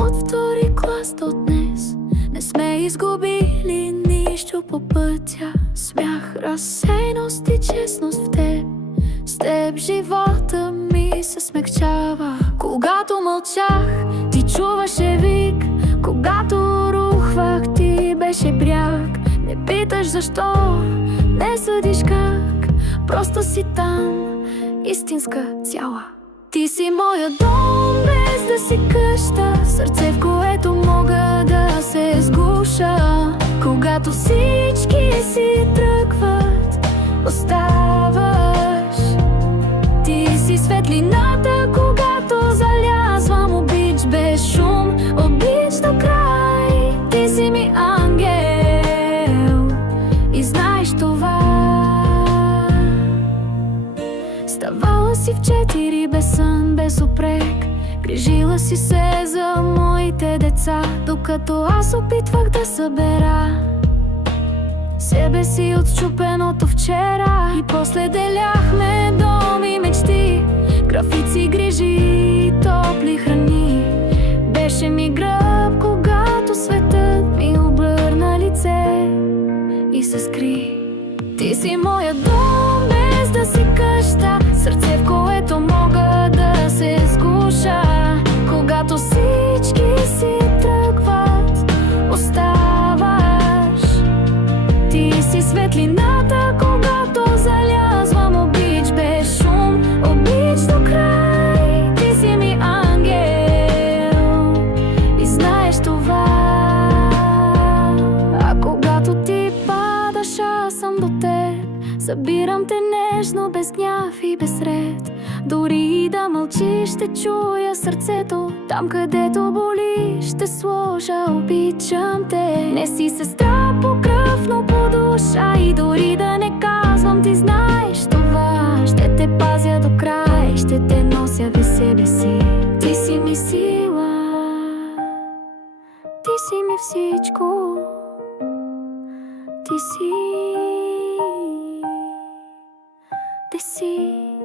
От втори клас до днес не сме изгубили нищо по пътя. Смях, разсейност и честност в теб. С теб живота ми се смекчава. Когато мълчах, ти чуваше вик. Когато рухвах, ти беше бряг. Не питаш защо, не съдиш как, просто си там, истинска цяла. Ти си моя дом, без да си къща, сърце, в което мога да се сгуша. Когато всички си тръгват, оставаш. Ти си светлината, когато залязвам. Обич без шум, обич до край. Ти си ми ангел и знаеш това. Ставала си в 4 без сън, без упрек. Грижила си се за моите деца, докато аз опитвах да събера себе си от счупеното вчера. И после деляхме дом и мечти, графици, грижи, топли храни. Беше ми гръб, когато светът ми обърна лице и се скри. Ти си моя дом, без да си къща, сърце, в което мога да се сгуша. Когато всички си тръгват, оставаш. Ти си светлината, когато залязвам. Обич без шум, обич до край. Ти си ми ангел и знаеш това. А когато ти падаш, аз съм до теб. Събирам те нежно, без гняв и без ред. Дори и да мълчиш, ще чуя сърцето. Там, където боли, ще сложа. Обичам те. Не си сестра по кръв, но по душа. И дори да не казвам, ти знаеш това. Ще те пазя до край, ще те нося в себе си. Ти си ми сила, ти си ми всичко. Ти си, ти си